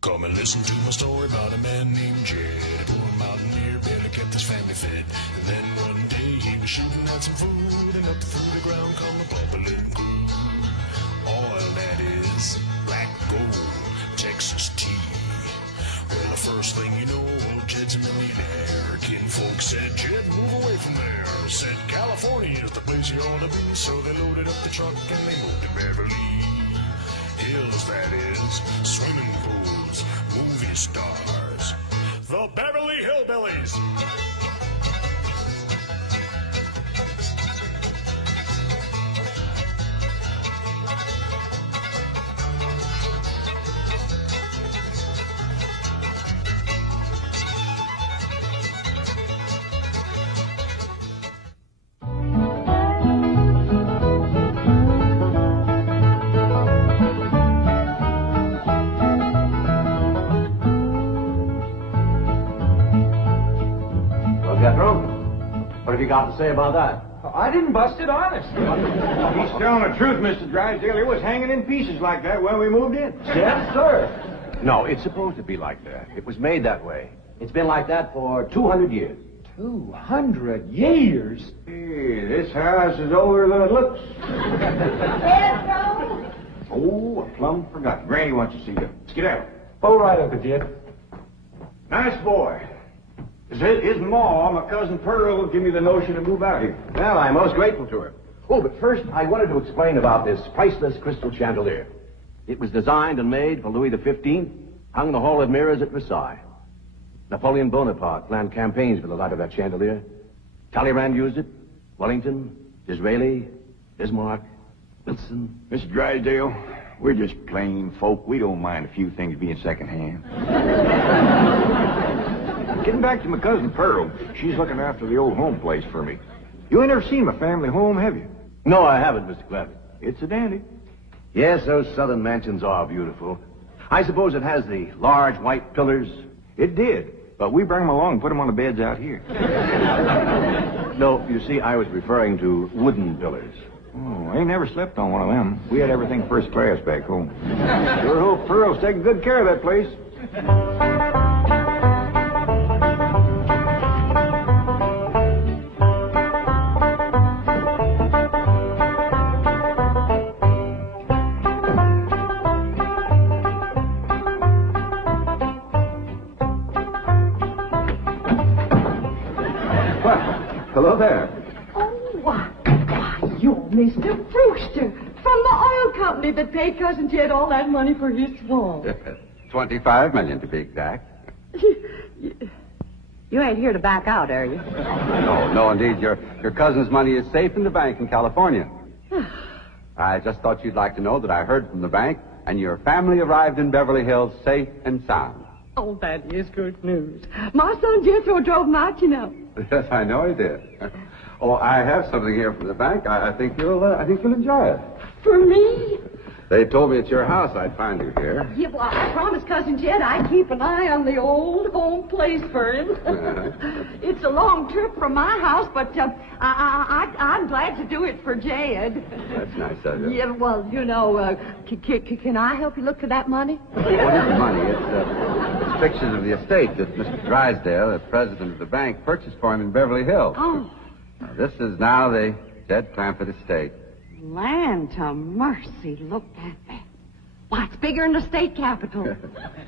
Come and listen to my story about a man named Jed. A poor mountaineer barely kept his family fed. And then one day he was shooting at some food, and up through the ground come a bubbling crude. Oil, that is, black gold, Texas tea. Well, the first thing you know, old Jed's a millionaire. Kinfolk said, Jed, move away from there. Said, California is the place you ought to be. So they loaded up the truck and they moved to Beverly Hills, that is, swimming pools, movie stars, the Beverly Hillbillies. What have you got to say about that? I didn't bust it, honest. He's telling the truth, Mr. Drysdale. It was hanging in pieces like that when we moved in. Yes, sir. No, it's supposed to be like that. It was made that way. It's been like that for 200 years. 200 years? Hey, this house is older than it looks. Pedro? Oh, I plumb forgot. Granny wants to see you. Let's get out. Oh, right up, Jed. Nice boy. His ma, my cousin Pearl, gave me the notion to move out here. Well, I'm most grateful to her. Oh, but first, I wanted to explain about this priceless crystal chandelier. It was designed and made for Louis XV, hung in the Hall of Mirrors at Versailles. Napoleon Bonaparte planned campaigns with the light of that chandelier. Talleyrand used it. Wellington, Disraeli, Bismarck, Wilson. Mr. Drysdale, we're just plain folk. We don't mind a few things being secondhand. Getting back to my cousin Pearl, she's looking after the old home place for me. You ain't never seen my family home, have you? No, I haven't, Mr. Clappett. It's a dandy. Yes, those southern mansions are beautiful. I suppose it has the large white pillars. It did, but we bring them along and put them on the beds out here. No, you see, I was referring to wooden pillars. Oh, I ain't never slept on one of them. We had everything first class back home. Sure hope Pearl's taking good care of that place. Hello there. Oh, why, you're Mr. Brewster from the oil company that paid Cousin Jed all that money for his swamp. 25 million to be exact. You ain't here to back out, are you? No, indeed. Your cousin's money is safe in the bank in California. I just thought you'd like to know that I heard from the bank, and your family arrived in Beverly Hills safe and sound. Oh, that is good news. My son Jethro drove him out, you know. Yes, I know he did. Oh, I have something here from the bank. I think you'll enjoy it. For me? They told me at your house I'd find you here. Yeah, well, I promised Cousin Jed I'd keep an eye on the old home place for him. It's a long trip from my house, but I'm glad to do it for Jed. That's nice of you. Yeah, well, you know, can I help you look for that money? What is the money? It's pictures of the estate that Mr. Drysdale, the president of the bank, purchased for him in Beverly Hills. Oh. Now, this is now the Jed Clampett estate. Land to mercy, look at that. Why, it's bigger than the state capitol.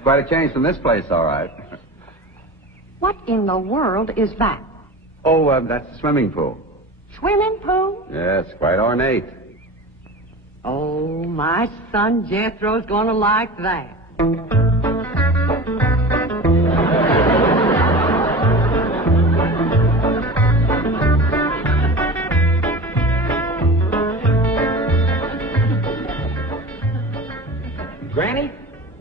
Quite a change from this place, all right. What in the world is that? Oh, that's the swimming pool. Swimming pool? Yes, quite ornate. Oh, my son Jethro's gonna like that. Granny,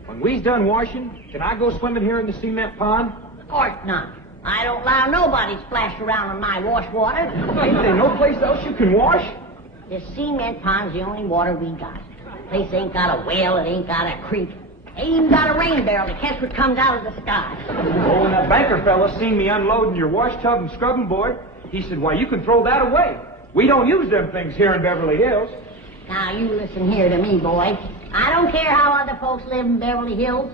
when we's done washing, can I go swimming here in the cement pond? Of course not. I don't allow nobody to splash around in my wash water. Ain't there no place else you can wash? This cement pond's the only water we got. Place ain't got a well, it ain't got a creek. Ain't even got a rain barrel to catch what comes out of the sky. Oh, and that banker fella seen me unloading your wash tub and scrubbing board. He said, why, you can throw that away. We don't use them things here in Beverly Hills. Now, you listen here to me, boy. I don't care how other folks live in Beverly Hills.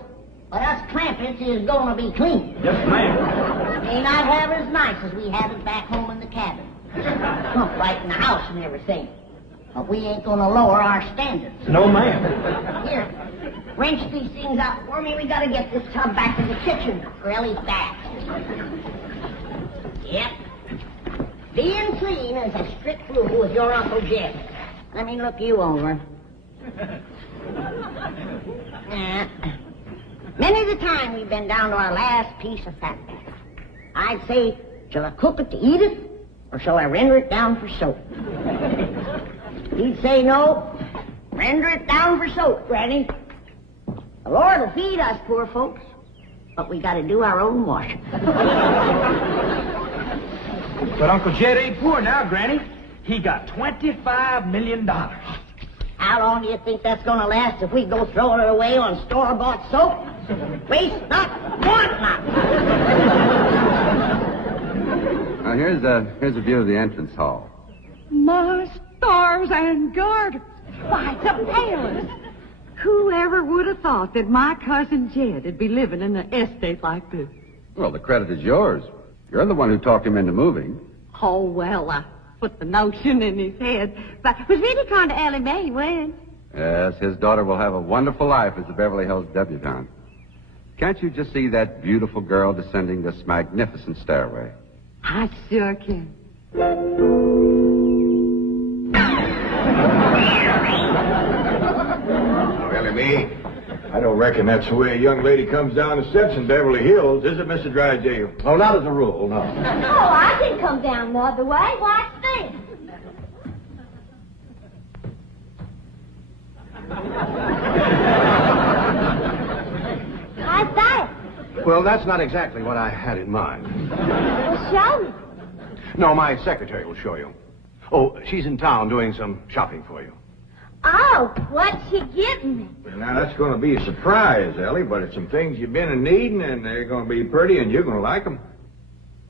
But us clampets is gonna be clean. Yes, ma'am. May not have it as nice as we have it back home in the cabin. Right in the house and everything. But we ain't gonna lower our standards. No, ma'am. Here, wrench these things out for me. We gotta get this tub back to the kitchen for Ellie's bath. Yep. Being clean is a strict rule with your Uncle Jed. Let me look you over. Many's the time we've been down to our last piece of fat. I'd say, shall I cook it to eat it, or shall I render it down for soap? He'd say no, render it down for soap, Granny. The Lord will feed us poor folks, but we gotta do our own washing. But Uncle Jed ain't poor now, Granny. He got $25 million. How long do you think that's gonna last if we go throwing it away on store-bought soap? Waste not, want not. Now, here's a view of the entrance hall. My stars and garters. Why, it's a palace. Whoever would have thought that my cousin Jed would be living in an estate like this? Well, the credit is yours. You're the one who talked him into moving. Oh, well, I put the notion in his head. But it was really kind of Ellie Mae when. Yes, his daughter will have a wonderful life as a Beverly Hills debutante. Can't you just see that beautiful girl descending this magnificent stairway? I sure can. Ellie Mae, I don't reckon that's the way a young lady comes down the steps in Beverly Hills, is it, Mr. Drysdale? Oh, not as a rule, no. Oh, I can come down the other way. Watch this. How's that? Well, that's not exactly what I had in mind. Well, show me. No, my secretary will show you. Oh, she's in town doing some shopping for you. Oh, what's she getting me? Well, now, that's going to be a surprise, Ellie, but it's some things you've been a-needing, and they're going to be pretty, and you're going to like them.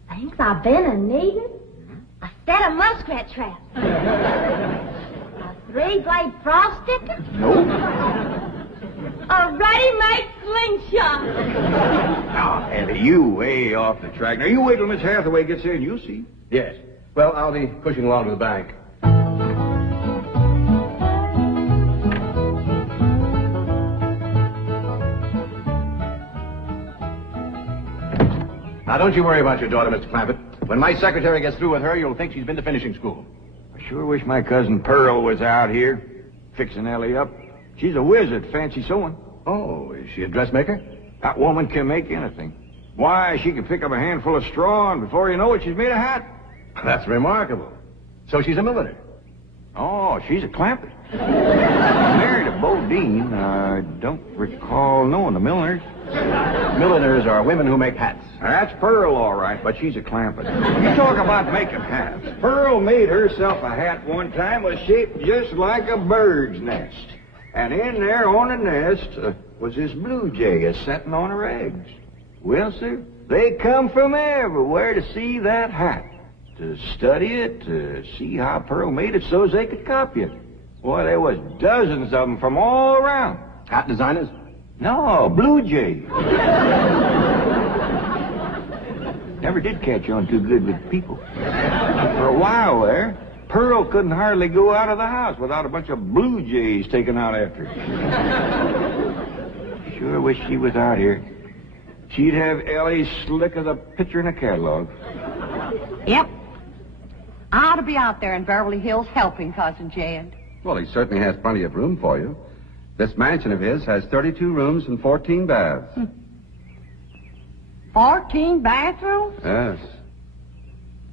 Things I've been a-needing? A set of muskrat traps. A three-blade frost sticker? Nope. A ready-made slingshot. Now, Ellie, you way off the track. Now, you wait till Miss Hathaway gets here, and you'll see. Yes. Well, I'll be pushing along to the bank. Now, don't you worry about your daughter, Mr. Clampett. When my secretary gets through with her, you'll think she's been to finishing school. I sure wish my cousin Pearl was out here, fixing Ellie up. She's a whiz at fancy sewing. Oh, is she a dressmaker? That woman can make anything. Why, she can pick up a handful of straw, and before you know it, she's made a hat. That's remarkable. So she's a milliner. Oh, she's a Clampett. Married a Bodine. I don't recall knowing the milliners. Milliners are women who make hats. That's Pearl, all right, but she's a Clampett. You talk about making hats. Pearl made herself a hat one time was shaped just like a bird's nest. And in there on the nest was this blue jay a-setting on her eggs. Well, sir, they come from everywhere to see that hat, to study it, to see how Pearl made it so as they could copy it. Boy, there was dozens of them from all around. Hat designers? No, blue jay. Never did catch on too good with people. For a while there, Pearl couldn't hardly go out of the house without a bunch of blue jays taken out after her. Sure wish she was out here. She'd have Ellie slick as a picture in a catalog. Yep. I ought to be out there in Beverly Hills helping Cousin Jed. Well, he certainly has plenty of room for you. This mansion of his has 32 rooms and 14 baths. 14 bathrooms? Yes.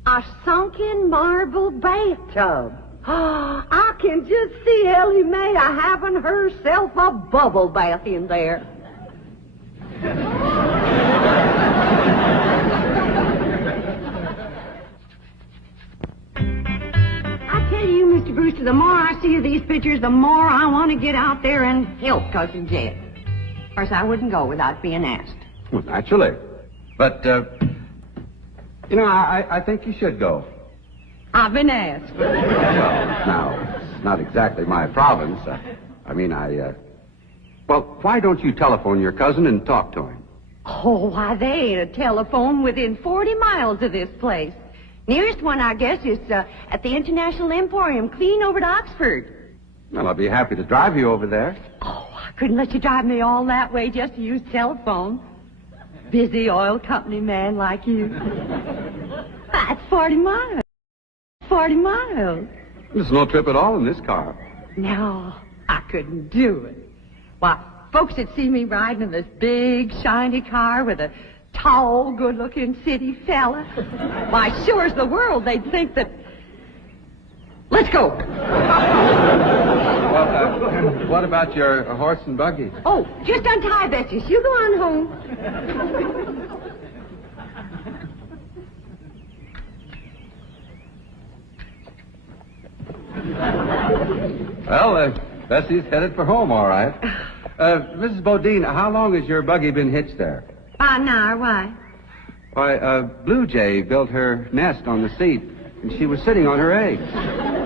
A sunken marble bathtub. I can just see Ellie Mae having herself a bubble bath in there. I tell you, Mr. Brewster, the more I see of these pictures, the more I want to get out there and help Cousin Jed. Of course, I wouldn't go without being asked. Well, naturally. But, I think you should go. I've been asked. Now, it's not exactly my province. Well, why don't you telephone your cousin and talk to him? Oh, why, there ain't a telephone within 40 miles of this place. Nearest one, I guess, is at the International Emporium, clean over to Oxford. Well, I'll be happy to drive you over there. Oh, I couldn't let you drive me all that way just to use telephone. Busy oil company man like you. That's 40 miles. 40 miles. There's no trip at all in this car. No, I couldn't do it. Why, folks that see me riding in this big, shiny car with a tall, good-looking city fella, why, sure as the world, they'd think that... Let's go. Well, what about your horse and buggy? Oh, just untie Betsy. You go on home. Well, Bessie's headed for home, all right. Mrs. Bodine, how long has your buggy been hitched there? About an hour, why? Why, Blue Jay built her nest on the seat, and she was sitting on her eggs.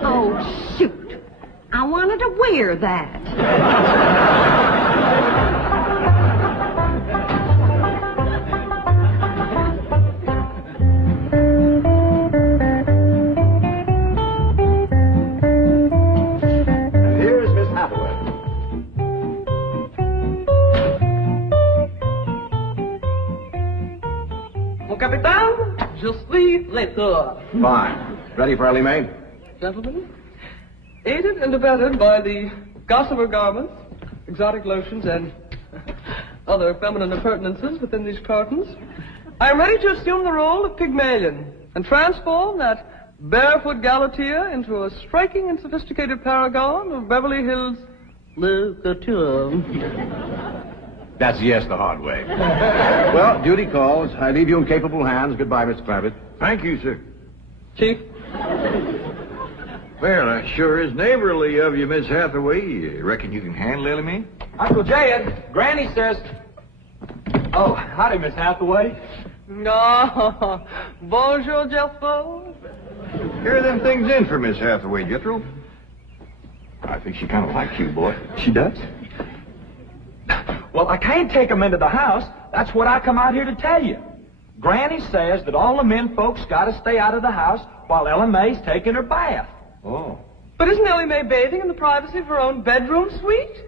Oh, shoot. I wanted to wear that. Here's Miss Hathaway. Mon capitaine, je suis l'État. Fine. Ready for Ellie Mae? Gentlemen, aided and abetted by the gossamer garments, exotic lotions, and other feminine appurtenances within these cartons, I am ready to assume the role of Pygmalion and transform that barefoot Galatea into a striking and sophisticated paragon of Beverly Hills literature. That's yes the hard way. Well, duty calls. I leave you in capable hands. Goodbye, Mr. Clampett. Thank you, sir. Chief, Well, that sure is neighborly of you, Miss Hathaway. You reckon you can handle Ellie Mae? Uncle Jed, Granny says... Oh, howdy, Miss Hathaway. no, bonjour, Jethro. Here are them things in for Miss Hathaway, Jethro. I think she kind of likes you, boy. She does? Well, I can't take 'em into the house. That's what I come out here to tell you. Granny says that all the men folks got to stay out of the house while Ellen Mae's taking her bath. Oh. But isn't Ellie Mae bathing in the privacy of her own bedroom suite?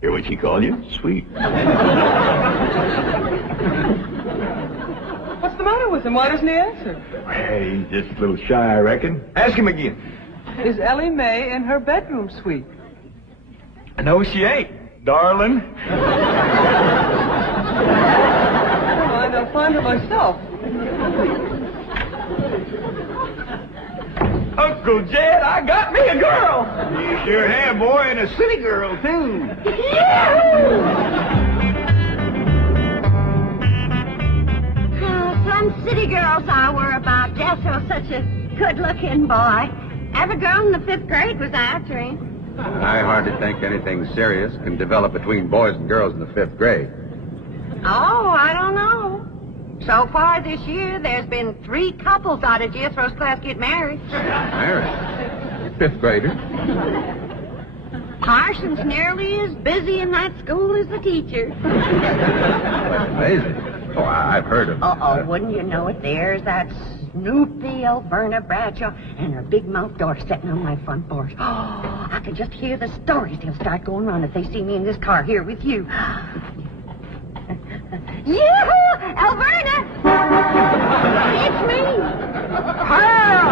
Hear what she called you? Sweet. What's the matter with him? Why doesn't he answer? Hey, he's just a little shy, I reckon. Ask him again. Is Ellie Mae in her bedroom suite? No, she ain't, darling. Never mind, I'll find her myself. Uncle Jed, I got me a girl. You sure have, boy, and a city girl, too. Oh, some city girls I were about. Jethro's such a good-looking boy. Every girl in the 5th grade was after him. I hardly think anything serious can develop between boys and girls in the 5th grade. Oh, I don't know. So far this year, there's been 3 couples out of Jethro's class get married. Married? 5th grader? Parson's nearly as busy in that school as the teacher. That's amazing. Oh, I've heard of... Uh-oh, wouldn't you know it? There's that Snoopy Alverna Bradshaw and her big mouth daughter sitting on my front porch. Oh, I could just hear the stories they'll start going on if they see me in this car here with you. Yoo-hoo! Alverna! It's me! Pearl!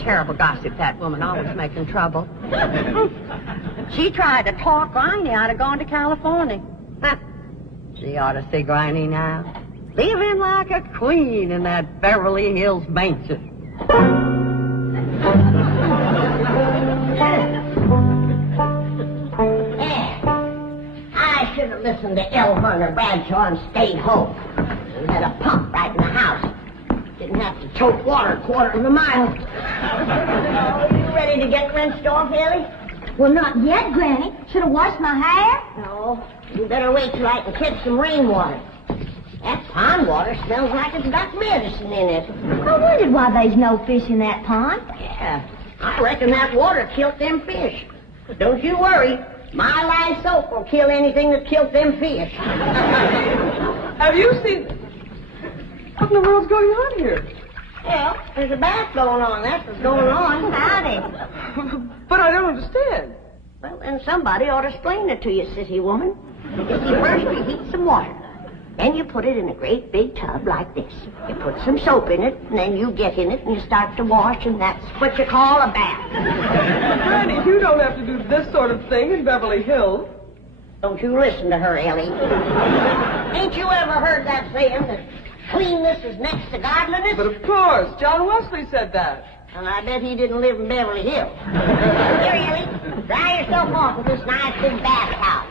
Terrible gossip, that woman, always making trouble. She tried to talk Granny out of going to California. She ought to see Granny now. Living like a queen in that Beverly Hills mansion. I should have listened to Alverna Bradshaw and stayed home. We had a pump right in the house. Didn't have to tote water a quarter of a mile. Are you ready to get rinsed off, Ellie? Well, not yet, Granny. Should have washed my hair. No. You better wait till I can catch some rainwater. That pond water smells like it's got medicine in it. I wondered why there's no fish in that pond. Yeah. I reckon that water killed them fish. Don't you worry. My lye soap will kill anything that kills them fish. Have you seen... What in the world's going on here? Well, there's a bath going on. That's what's going on. Howdy. But I don't understand. Well, then somebody ought to explain it to you, sissy woman. You see, first you heat some water. Then you put it in a great big tub like this. You put some soap in it, and then you get in it and you start to wash, and that's what you call a bath. Granny, you don't have to do this sort of thing in Beverly Hills. Don't you listen to her, Ellie. Ain't you ever heard that saying that cleanness is next to godliness? But of course, John Wesley said that. And I bet he didn't live in Beverly Hills. Here, Ellie, dry yourself off with this nice big bath towel.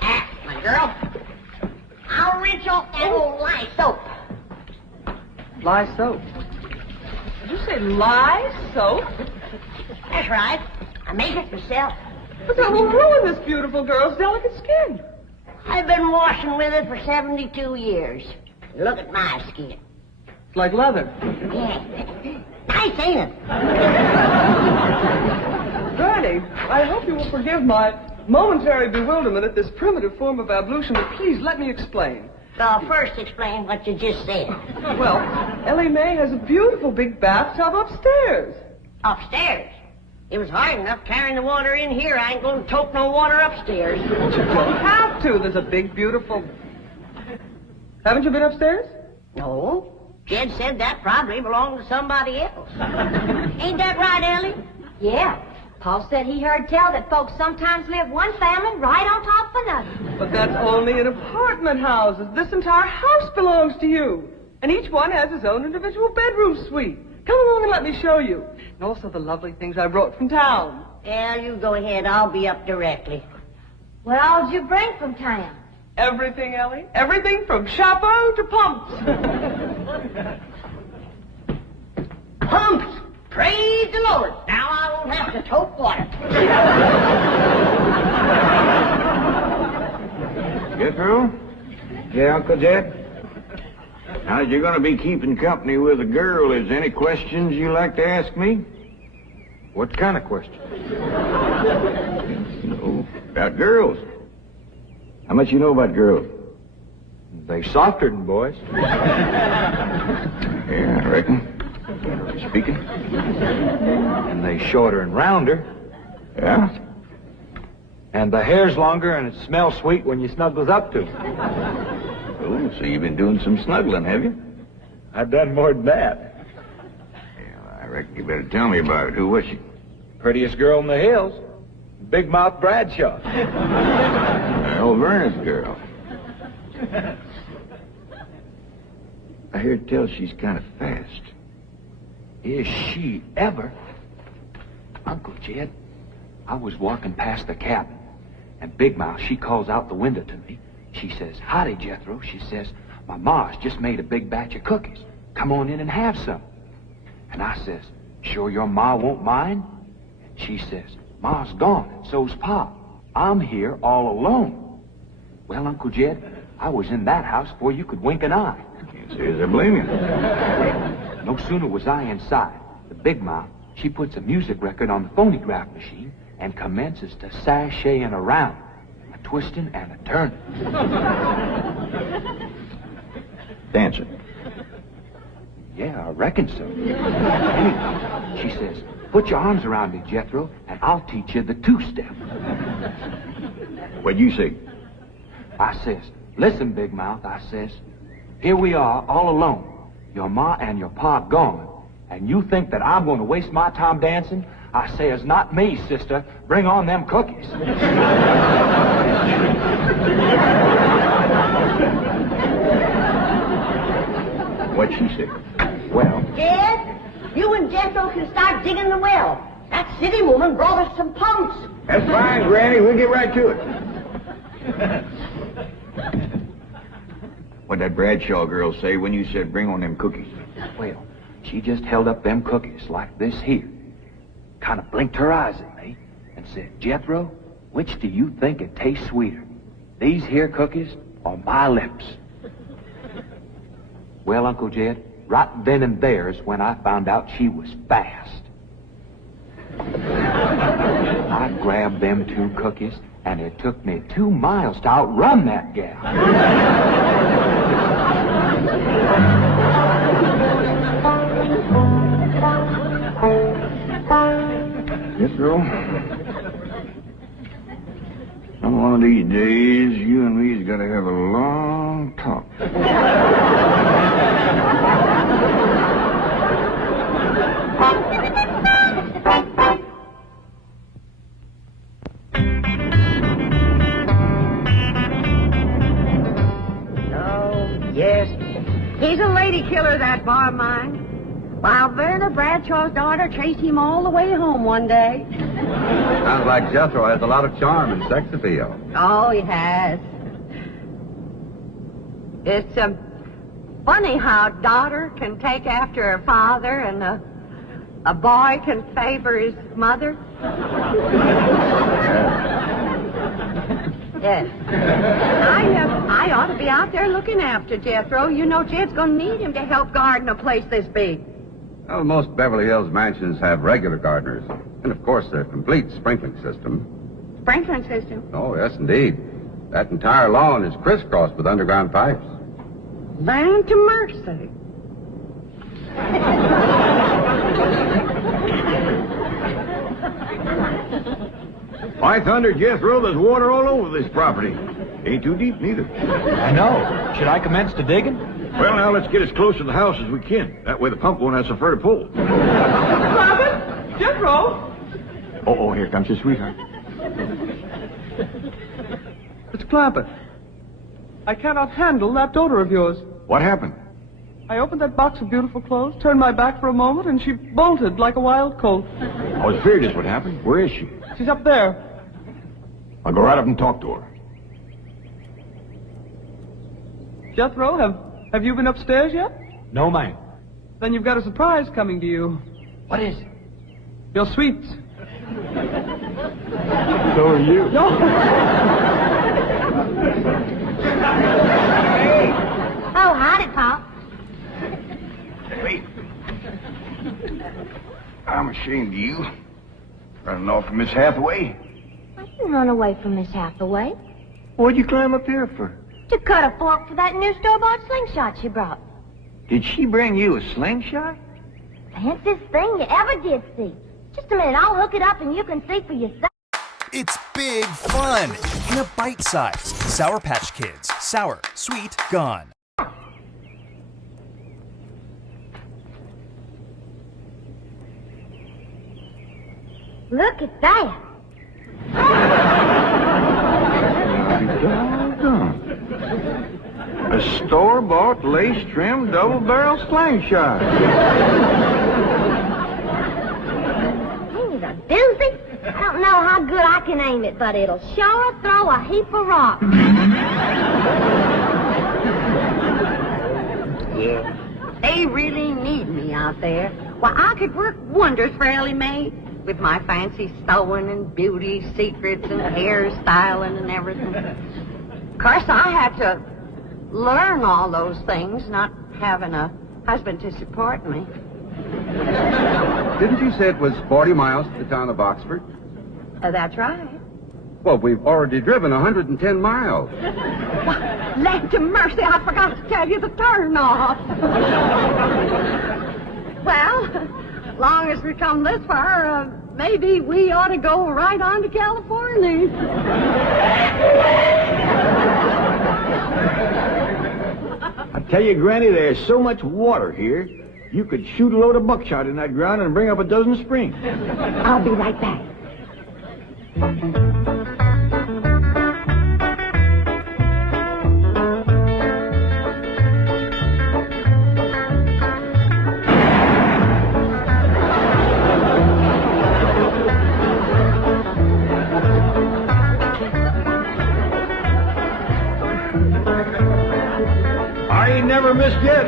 Ah, my girl. I'll rinse off that old lye soap. Lye soap. Did you say lye soap? That's right. I make it myself. But that will ruin this beautiful girl's delicate skin. I've been washing with it for 72 years. Look at my skin. It's like leather. Yeah. Nice, ain't it? Granny, I hope you will forgive my momentary bewilderment at this primitive form of ablution, but please let me explain. Well, first explain what you just said. Well, Ellie Mae has a beautiful big bathtub upstairs. Upstairs? It was hard enough carrying the water in here. I ain't going to tote no water upstairs. You don't have to. There's a big, beautiful... Haven't you been upstairs? No. Jed said that probably belonged to somebody else. Ain't that right, Ellie? Yeah. Paul said he heard tell that folks sometimes live one family right on top of another. But that's only in apartment houses. This entire house belongs to you. And each one has his own individual bedroom suite. Come along and let me show you. And also the lovely things I brought from town. Yeah, you go ahead. I'll be up directly. What all did you bring from town? Everything, Ellie. Everything from chapeau to pumps. Pumps! Praise the Lord. Now I won't have to tote water. Jethro? Yeah, Uncle Jed? Now, you're going to be keeping company with a girl. Is there any questions you like to ask me? What kind of question? About girls. How much you know about girls? They softer than boys. Yeah, I reckon. Generally speaking. And they shorter and rounder. Yeah? And the hair's longer and it smells sweet when you snuggles up to 'em. Oh, so you've been doing some snuggling, have you? I've done more than that. Yeah, I reckon you better tell me about it. Who was she? Prettiest girl in the hills. Big Mouth Bradshaw. Old Vernon's girl. I hear tell she's kind of fast. Is she ever? Uncle Jed, I was walking past the cabin, and Big Mouth, she calls out the window to me. She says, "Howdy, Jethro." She says, "My ma's just made a big batch of cookies. Come on in and have some." And I says, "Sure your ma won't mind?" And she says, "Ma's gone, and so's Pa. I'm here all alone." Well, Uncle Jed, I was in that house before you could wink an eye. Can't say as I blame you. No sooner was I inside, the Big Mouth, she puts a music record on the phonograph machine and commences to sashaying around, a twisting and a turning. Dancing. Yeah, I reckon so. Anyway, she says, "Put your arms around me, Jethro, and I'll teach you the two-step." What'd you say? I says, "Listen, Big Mouth," I says, "here we are all alone. Your ma and your pa gone, and you think that I'm going to waste my time dancing?" I says, "Not me, sister. Bring on them cookies." What'd she say? Well, Jed, you and Jethro can start digging the well. That city woman brought us some pumps. That's fine, Granny. We'll get right to it. What'd that Bradshaw girl say when you said bring on them cookies? well, she just held up them cookies like this here, kind of blinked her eyes at me, and said, "Jethro, which do you think it tastes sweeter, these here cookies or my lips?" Well, Uncle Jed, right then and there is when I found out she was fast. I grabbed them 2 cookies, and it took me 2 miles to outrun that gal. Jethro, on one of these days, you and me's got to have a long talk. Yes, he's a lady killer, that boy of mine. While Verna Bradshaw's daughter chased him all the way home one day. Sounds like Jethro has a lot of charm and sex appeal. Oh, he has. It's funny how a daughter can take after her father and a boy can favor his mother. Yes. I ought to be out there looking after Jethro. You know, Jed's going to need him to help garden a place this big. Well, most Beverly Hills mansions have regular gardeners. And, of course, a complete sprinkling system. Sprinkling system? Oh, yes, indeed. That entire lawn is crisscrossed with underground pipes. Land to mercy. By thunder, Jethro, there's water all over this property. Ain't too deep, neither. I know. Should I commence to digging? Well, now, let's get as close to the house as we can. That way the pump won't have so far to pull. Clampett? Jethro? Oh, here comes your sweetheart. It's Clampett. I cannot handle that daughter of yours. What happened? I opened that box of beautiful clothes, turned my back for a moment, and she bolted like a wild colt. I was afraid this would happen. Where is she? She's up there. I'll go right up and talk to her. Jethro, have you been upstairs yet? No, ma'am. Then you've got a surprise coming to you. What is it? Your sweets. So are you. No. Oh, howdy, Pop. Wait. I'm ashamed of you. Running off from Miss Hathaway. I didn't run away from Miss Hathaway. What'd you climb up here for? To cut a fork for that new store-bought slingshot she brought. Did she bring you a slingshot? Fanciest thing you ever did see. Just a minute, I'll hook it up and you can see for yourself. It's big fun in a bite size. Sour Patch Kids. Sour, sweet, gone. Look at that. Doggone. A store-bought, lace-trimmed, double-barrel slingshot. Ain't it a doozy? I don't know how good I can aim it, but it'll sure throw a heap of rocks. Yeah. They really need me out there. Why, I could work wonders for Ellie Mae with my fancy sewing and beauty secrets and hairstyling and everything. Of course, I had to learn all those things, not having a husband to support me. Didn't you say it was 40 miles to the town of Oxford? That's right. Well, we've already driven 110 miles. Land to mercy, I forgot to tell you the turn off. Well, long as we come this far, maybe we ought to go right on to California. I tell you, Granny, there's so much water here, you could shoot a load of buckshot in that ground and bring up a dozen springs. I'll be right back. I ain't never missed yet.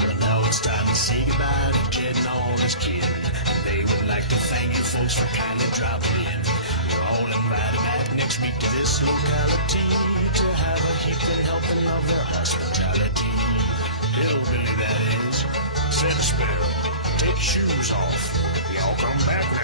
Well, now it's time to say goodbye Thanks for kindly dropping in. You're all invited back next week to this locality to have a heaping helping of their hospitality. Hillbilly, that is. Set a spell. Take your shoes off. Y'all come back now.